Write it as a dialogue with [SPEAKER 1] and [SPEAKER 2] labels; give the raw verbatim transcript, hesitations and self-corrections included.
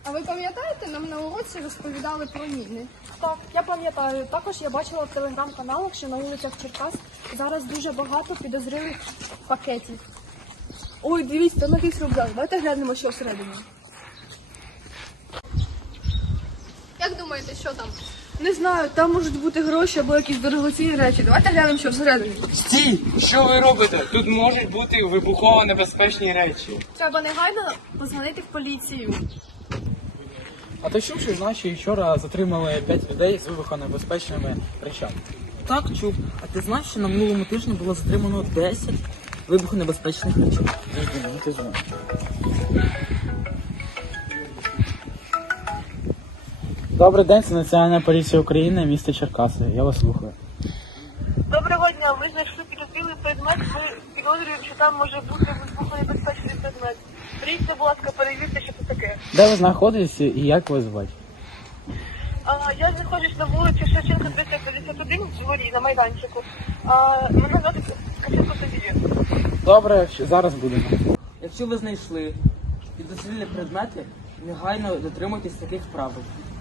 [SPEAKER 1] А ви пам'ятаєте, нам на уроці розповідали про міни?
[SPEAKER 2] Так, я пам'ятаю. Також я бачила в телеграм-каналах, що на вулицях Черкас зараз дуже багато підозрілих пакетів.
[SPEAKER 1] Ой, дивіться, там якийсь рюкзак. Давайте глянемо, що всередині. Як думаєте, що там? Не знаю, там можуть бути гроші або якісь дорогоцінні речі. Давайте глянемо, що всередині.
[SPEAKER 3] Стій! Що ви робите? Тут можуть бути вибухово небезпечні речі.
[SPEAKER 2] Треба негайно позвонити в поліцію.
[SPEAKER 4] А ти чув, що знав, що вчора затримали п'ять людей з вибухонебезпечними речами?
[SPEAKER 5] Так, чув. А ти знаєш, що на минулому тижні було затримано десять вибухонебезпечних речей?
[SPEAKER 4] Ну, ти знаєш. Добрий день, це Національна поліція України, місто Черкаси. Я вас слухаю.
[SPEAKER 6] Доброго дня. Ми знайшли підозрілий предмет. Ми підозрюємо, що там може бути вибухонебезпечний предмет. Приїдьте, будь ласка, перевірте, що це таке.
[SPEAKER 4] Де ви знаходитесь і як вас звати?
[SPEAKER 6] А, я знаходжусь на вулиці Шевченка триста п'ятдесят один в дворі на майданчику. А, мене звати Ткаченко Софія.
[SPEAKER 4] Добре, що- зараз будемо.
[SPEAKER 5] Якщо ви знайшли підозрілі предмети, негайно дотримуйтесь таких правил.